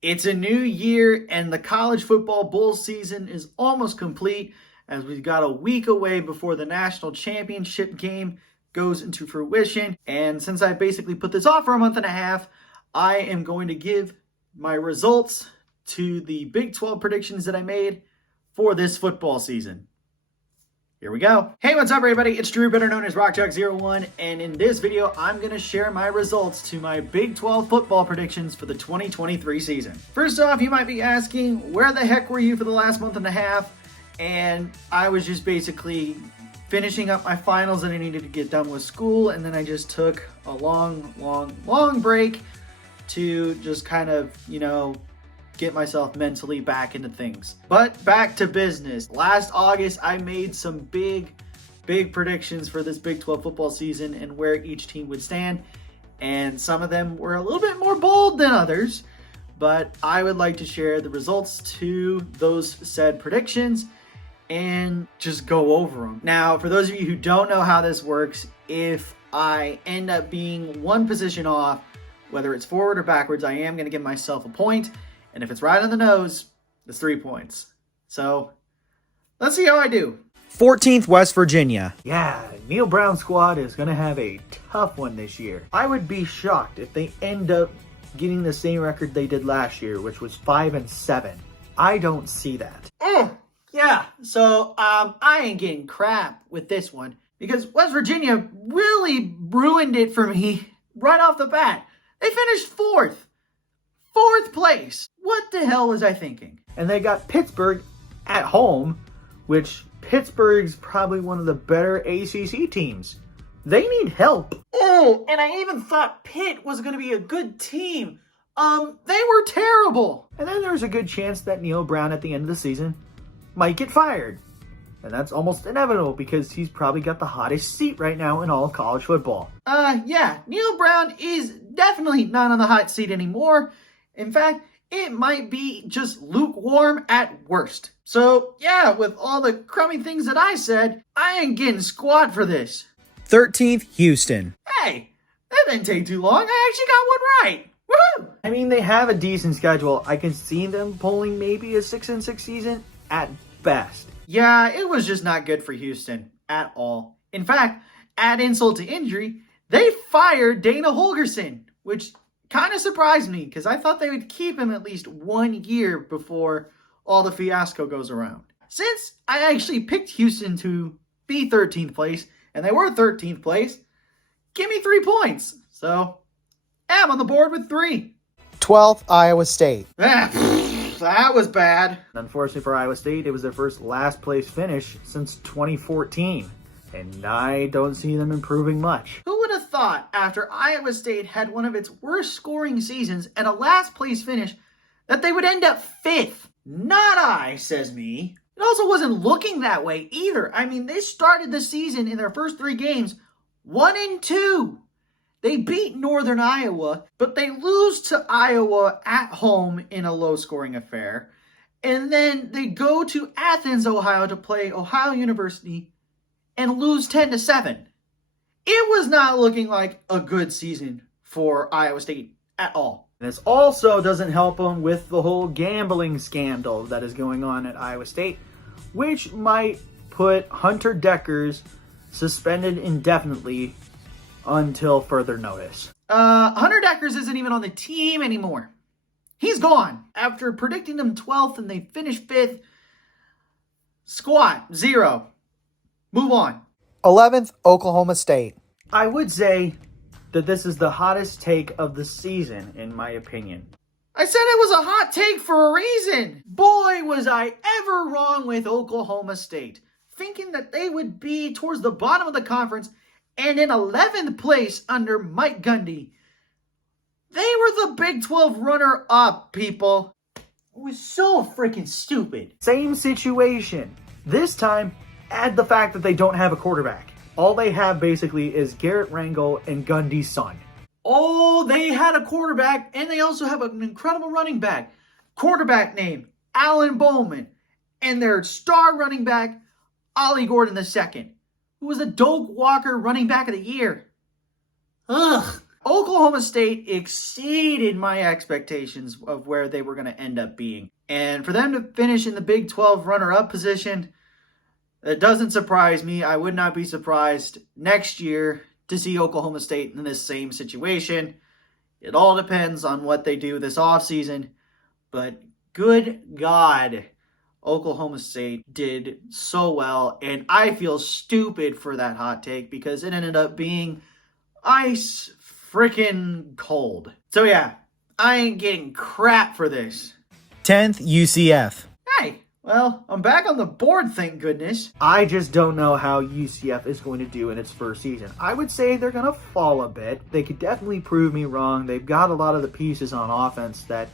It's a new year, and the college football bowl season is almost complete as we've got a week away before the national championship game goes into fruition. And since I basically put this off for a month and a half, I am going to give my results to the Big 12 predictions that I made for this football season. Here we go. Hey, what's up, everybody? It's Drew, better known as RockChalk01, and in this video, I'm going to share my results to my Big 12 football predictions for the 2023 season. First off, you might be asking, where the heck were you for the last month and a half? And I was just basically finishing up my finals that I needed to get done with school, and then I just took a long break to just kind of, get myself mentally back into things. But back to business. Last August, I made some big predictions for this Big 12 football season and where each team would stand. And some of them were a little bit more bold than others, but I would like to share the results to those said predictions and just go over them. Now, for those of you who don't know how this works, if I end up being one position off, whether it's forward or backwards, I am going to give myself a point. And if it's right on the nose, it's 3 points. So let's see how I do. 14th, West Virginia. Yeah, Neil Brown squad is going to have a tough one this year. I would be shocked if they end up getting the same record they did last year, which was 5-7. I don't see that. Yeah, so I ain't getting crap with this one because West Virginia really ruined it for me right off the bat. They finished fourth place. What the hell was I thinking? And they got Pittsburgh at home, which Pittsburgh's probably one of the better ACC teams. They need help. Oh, and I even thought Pitt was going to be a good team. They were terrible. And then there's a good chance that Neil Brown at the end of the season might get fired. And that's almost inevitable because he's probably got the hottest seat right now in all of college football. Yeah, Neil Brown is definitely not on the hot seat anymore. In fact, it might be just lukewarm at worst. So, yeah, with all the crummy things that I said, I ain't getting squat for this. 13th, Houston. Hey, that didn't take too long. I actually got one right. Woohoo! I mean, they have a decent schedule. I can see them pulling maybe a 6-6 season at best. Yeah, it was just not good for Houston at all. In fact, add insult to injury, they fired Dana Holgorsen, which kind of surprised me because I thought they would keep him at least 1 year before all the fiasco goes around. Since I actually picked Houston to be 13th place, and they were 13th place, give me 3 points. So, I'm on the board with 3. 12th, Iowa State. That was bad. Unfortunately for Iowa State, it was their first last place finish since 2014. And I don't see them improving much. Who would have thought after Iowa State had one of its worst scoring seasons and a last place finish that they would end up 5th? Not I, says me. It also wasn't looking that way either. I mean, they started the season in their first 3 games 1-2. They beat Northern Iowa, but they lose to Iowa at home in a low-scoring affair. And then they go to Athens, Ohio to play Ohio University and lose 10-7. It was not looking like a good season for Iowa State at all. This also doesn't help them with the whole gambling scandal that is going on at Iowa State, which might put Hunter Dekkers suspended indefinitely until further notice. Hunter Dekkers isn't even on the team anymore. He's gone. After predicting them 12th and they finished 5th, squat, 0. Move on. 11th, Oklahoma State. I would say that this is the hottest take of the season, in my opinion. I said it was a hot take for a reason. Boy, was I ever wrong with Oklahoma State. Thinking that they would be towards the bottom of the conference and in 11th place under Mike Gundy. They were the Big 12 runner-up, people. It was so freaking stupid. Same situation. This time, add the fact that they don't have a quarterback. All they have basically is Garrett Rangel and Gundy's son. Oh, they had a quarterback, and they also have an incredible running back. Quarterback name, Alan Bowman. And their star running back, Ollie Gordon II, who was the Doak Walker running back of the year. Ugh. Oklahoma State exceeded my expectations of where they were going to end up being. And for them to finish in the Big 12 runner-up position, it doesn't surprise me. I would not be surprised next year to see Oklahoma State in this same situation. It all depends on what they do this offseason. But good God, Oklahoma State did so well. And I feel stupid for that hot take because it ended up being ice freaking cold. So yeah, I ain't getting crap for this. 10th, UCF. Hey, well, I'm back on the board, thank goodness. I just don't know how UCF is going to do in its first season. I would say they're going to fall a bit. They could definitely prove me wrong. They've got a lot of the pieces on offense that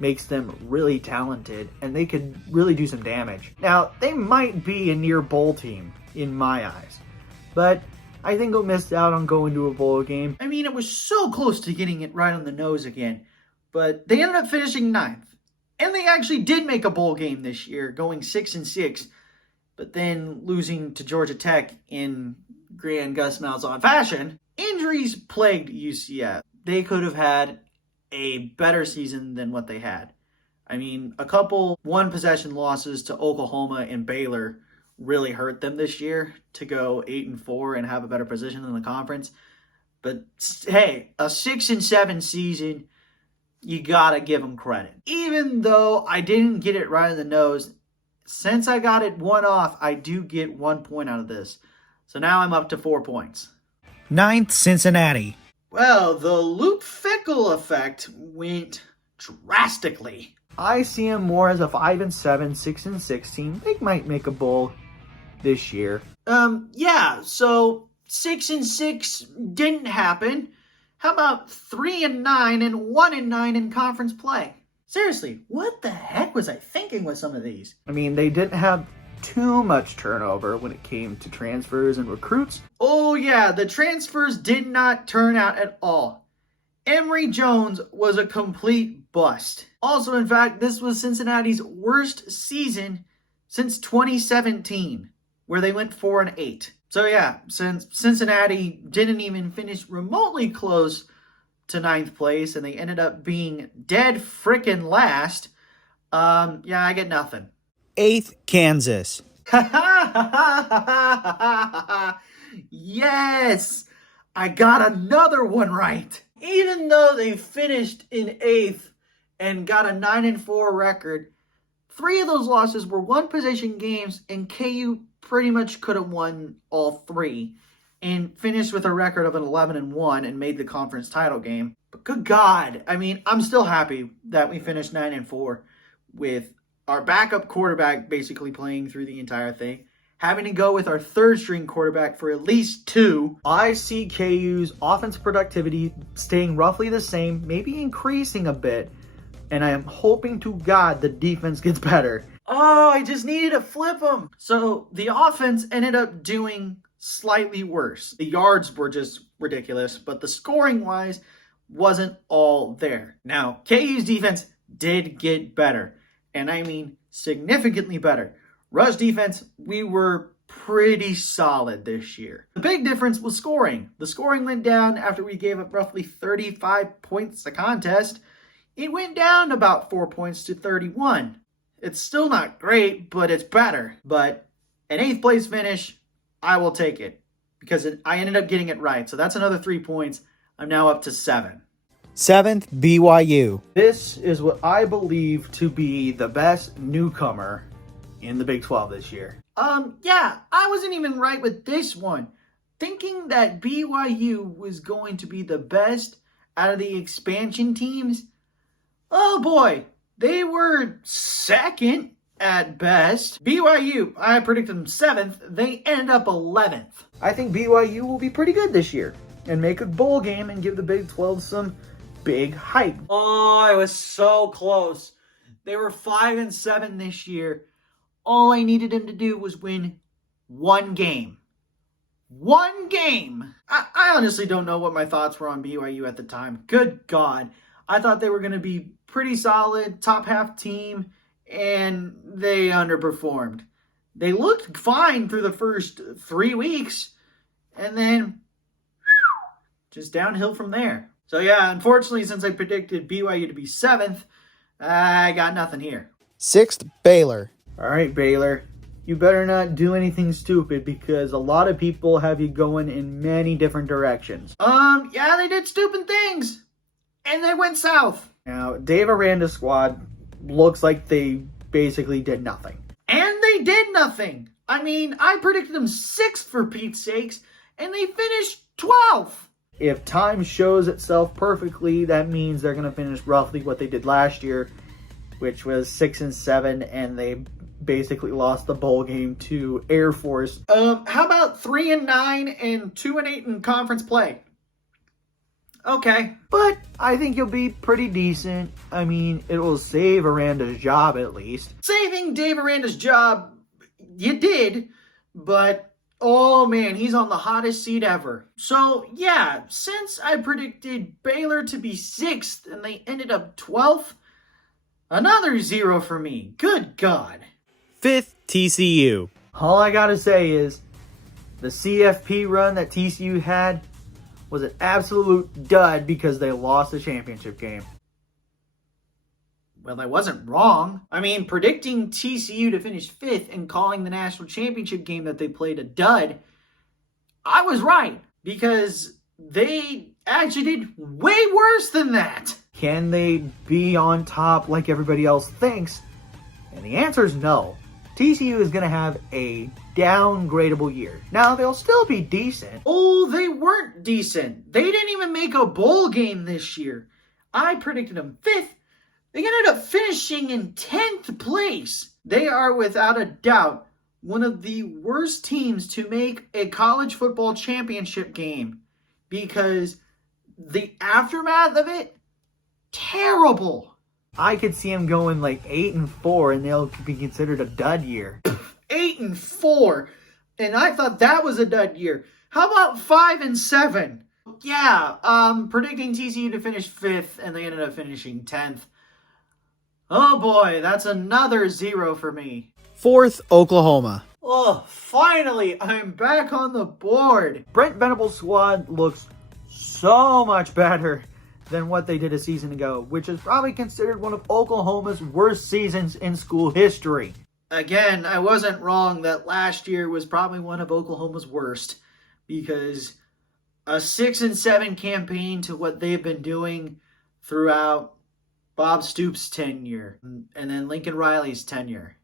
makes them really talented, and they could really do some damage. Now, they might be a near bowl team in my eyes, but I think they'll miss out on going to a bowl game. I mean, it was so close to getting it right on the nose again, but they ended up finishing 9th. And they actually did make a bowl game this year, going 6-6, but then losing to Georgia Tech in grand Gus Malzahn fashion. Injuries plagued UCF. They could have had a better season than what they had. I mean, a couple one-possession losses to Oklahoma and Baylor really hurt them this year to go 8-4 and have a better position in the conference. But hey, a 6-7 season, you gotta give them credit. Even though I didn't get it right in the nose, since I got it one off, I do get 1 point out of this. So now I'm up to 4 points. 9th, Cincinnati. Well, the Luke Fickell effect went drastically. I see him more as a 5-7, 6-6 team. They might make a bowl this year. Yeah, so 6-6 didn't happen. How about 3-9 and 1-9 in conference play? Seriously, what the heck was I thinking with some of these? I mean, they didn't have too much turnover when it came to transfers and recruits. Oh yeah, the transfers did not turn out at all. Emory Jones was a complete bust. Also, in fact, this was Cincinnati's worst season since 2017, where they went 4-8. So yeah, since Cincinnati didn't even finish remotely close to 9th place and they ended up being dead frickin' last, yeah, I get nothing. 8th, Kansas. Yes! I got another one right. Even though they finished in 8th and got a 9-4 record, 3 of those losses were one-possession games, and KU pretty much could have won all 3 and finished with a record of an 11-1 and made the conference title game. But good God, I mean, I'm still happy that we finished 9-4 with our backup quarterback basically playing through the entire thing, having to go with our third-string quarterback for at least 2. I see KU's offense productivity staying roughly the same, maybe increasing a bit, and I am hoping to God the defense gets better. Oh, I just needed to flip them. So the offense ended up doing slightly worse. The yards were just ridiculous, but the scoring-wise wasn't all there. Now, KU's defense did get better, and I mean significantly better. Rush defense, we were pretty solid this year. The big difference was scoring. The scoring went down after we gave up roughly 35 points a contest. It went down about 4 points to 31. It's still not great, but it's better. But an 8th place finish, I will take it because I ended up getting it right. So that's another 3 points. I'm now up to 7. 7th, BYU. This is what I believe to be the best newcomer in the Big 12 this year. Yeah, I wasn't even right with this one. Thinking that BYU was going to be the best out of the expansion teams, oh boy, they were second at best. BYU, I predicted them 7th. They ended up 11th. I think BYU will be pretty good this year and make a bowl game and give the Big 12 some big hype. Oh, I was so close. They were 5-7 this year. All I needed them to do was win one game. One game! I honestly don't know what my thoughts were on BYU at the time. Good God. I thought they were going to be pretty solid, top half team, and they underperformed. They looked fine through the first 3 weeks, and then just downhill from there. So yeah, unfortunately, since I predicted BYU to be 7th, I got nothing here. 6th, Baylor. All right, Baylor, you better not do anything stupid because a lot of people have you going in many different directions. Yeah, they did stupid things, and they went south. Now, Dave Aranda's squad looks like they basically did nothing. And they did nothing. I mean, I predicted them 6th for Pete's sakes, and they finished 12th. If time shows itself perfectly, that means they're going to finish roughly what they did last year, which was 6-7, and they basically lost the bowl game to Air Force. How about 3-9 and 2-8 in conference play? Okay, but I think you'll be pretty decent. I mean, it will save Aranda's job at least. Saving Dave Aranda's job, you did, but oh man, he's on the hottest seat ever. So yeah, since I predicted Baylor to be 6th and they ended up 12th, another 0 for me. Good God. 5th, TCU. All I gotta say is the CFP run that TCU had was an absolute dud because they lost the championship game. Well, I wasn't wrong. I mean, predicting TCU to finish 5th and calling the national championship game that they played a dud, I was right because they actually did way worse than that. Can they be on top like everybody else thinks? And the answer is no. TCU is going to have a downgradable year. Now, they'll still be decent. Oh, they weren't decent. They didn't even make a bowl game this year. I predicted them 5th. They ended up finishing in 10th place. They are, without a doubt, one of the worst teams to make a college football championship game because the aftermath of it, terrible. I could see them going like 8-4 and they'll be considered a dud year. 8-4, and I thought that was a dud year. How about 5-7? Yeah, predicting TCU to finish 5th and they ended up finishing 10th. Oh boy, that's another 0 for me. 4th, Oklahoma. Oh, finally, I'm back on the board. Brent Venables' squad looks so much better than what they did a season ago, which is probably considered one of Oklahoma's worst seasons in school history. Again, I wasn't wrong that last year was probably one of Oklahoma's worst because a 6-7 campaign to what they've been doing throughout Bob Stoops' tenure and then Lincoln Riley's tenure.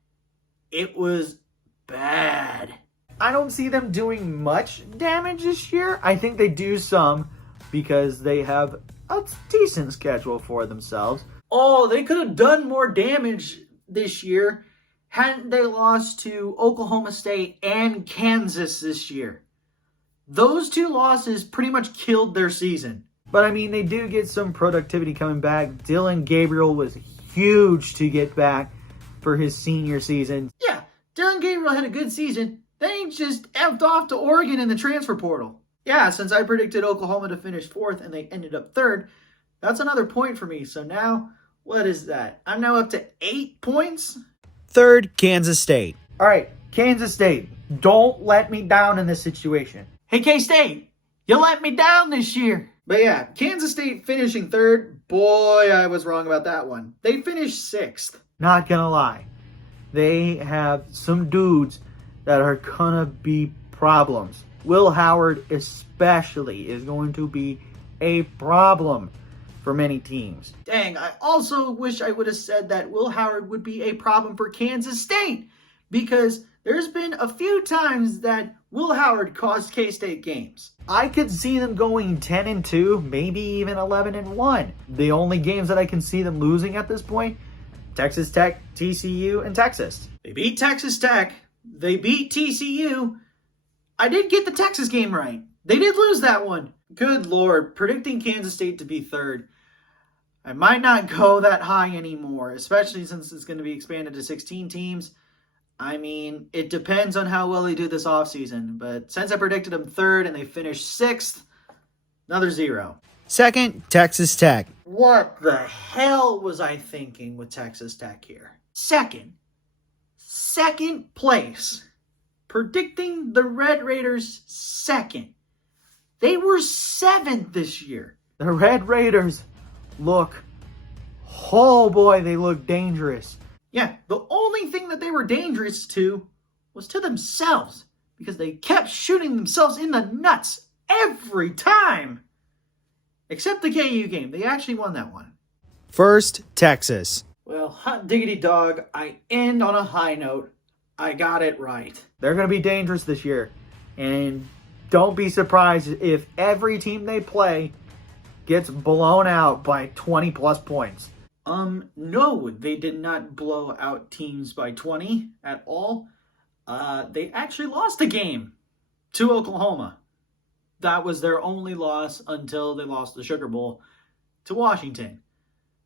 It was bad. I don't see them doing much damage this year. I think they do some because they have a decent schedule for themselves. Oh, they could have done more damage this year hadn't they lost to Oklahoma State and Kansas this year. Those 2 losses pretty much killed their season. But I mean, they do get some productivity coming back. Dylan Gabriel was huge to get back for his senior season. Yeah, Dylan Gabriel had a good season. Then he just effed off to Oregon in the transfer portal. Yeah, since I predicted Oklahoma to finish 4th and they ended up 3rd, that's another point for me. So now, what is that? I'm now up to 8 points? 3rd, Kansas State. All right, Kansas State, don't let me down in this situation. Hey, K-State, you let me down this year. But yeah, Kansas State finishing 3rd. Boy, I was wrong about that one. They finished 6th. Not gonna lie. They have some dudes that are gonna be problems. Will Howard especially is going to be a problem for many teams. Dang, I also wish I would have said that Will Howard would be a problem for Kansas State because there's been a few times that Will Howard caused K-State games. I could see them going 10-2, maybe even 11-1. The only games that I can see them losing at this point, Texas Tech, TCU, and Texas. They beat Texas Tech. They beat TCU. I did get the Texas game right. They did lose that one. Good Lord, predicting Kansas State to be 3rd. I might not go that high anymore, especially since it's going to be expanded to 16 teams. I mean, it depends on how well they do this offseason, but since I predicted them 3rd and they finished 6th, another 0. 2nd, Texas Tech. What the hell was I thinking with Texas Tech here? Second place. Predicting the Red Raiders 2nd. They were 7th this year. The Red Raiders look, oh boy, they look dangerous. Yeah, the only thing that they were dangerous to was to themselves, because they kept shooting themselves in the nuts every time. Except the KU game. They actually won that one. First, Texas. Well, hot diggity dog, I end on a high note. I got it right. They're going to be dangerous this year. And don't be surprised if every team they play gets blown out by 20 plus points. No, they did not blow out teams by 20 at all. They actually lost a game to Oklahoma. That was their only loss until they lost the Sugar Bowl to Washington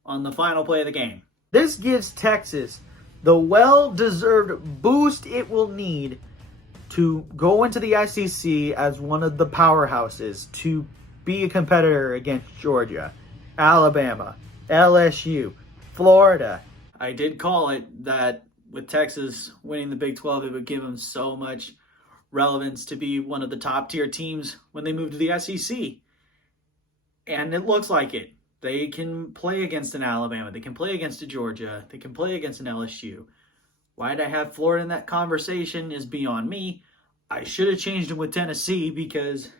on the final play of the game. This gives Texas the well-deserved boost it will need to go into the SEC as one of the powerhouses, to be a competitor against Georgia, Alabama, LSU, Florida. I did call it that with Texas winning the Big 12, it would give them so much relevance to be one of the top tier teams when they move to the SEC. And it looks like it. They can play against an Alabama. They can play against a Georgia. They can play against an LSU. Why did I have Florida in that conversation is beyond me. I should have changed them with Tennessee because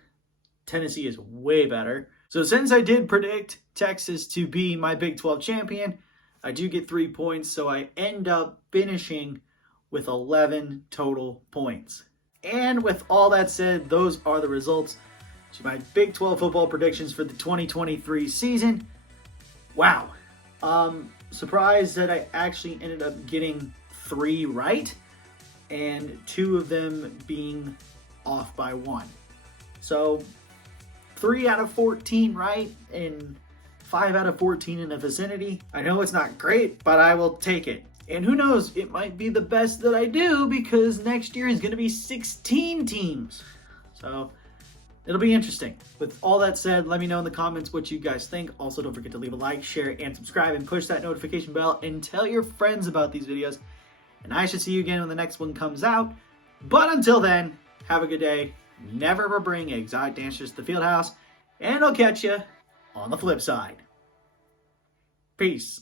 Tennessee is way better. So since I did predict Texas to be my Big 12 champion, I do get 3 points. So I end up finishing with 11 total points. And with all that said, those are the results to my Big 12 football predictions for the 2023 season. Wow. Surprised that I actually ended up getting 3 right, and 2 of them being off by 1. So 3 out of 14 right, and 5 out of 14 in the vicinity. I know it's not great, but I will take it. And who knows, it might be the best that I do, because next year is going to be 16 teams. So it'll be interesting. With all that said, let me know in the comments what you guys think. Also, don't forget to leave a like, share, and subscribe, and push that notification bell, and tell your friends about these videos. And I should see you again when the next one comes out. But until then, have a good day. Never ever bring exotic dancers to the field house. And I'll catch you on the flip side. Peace.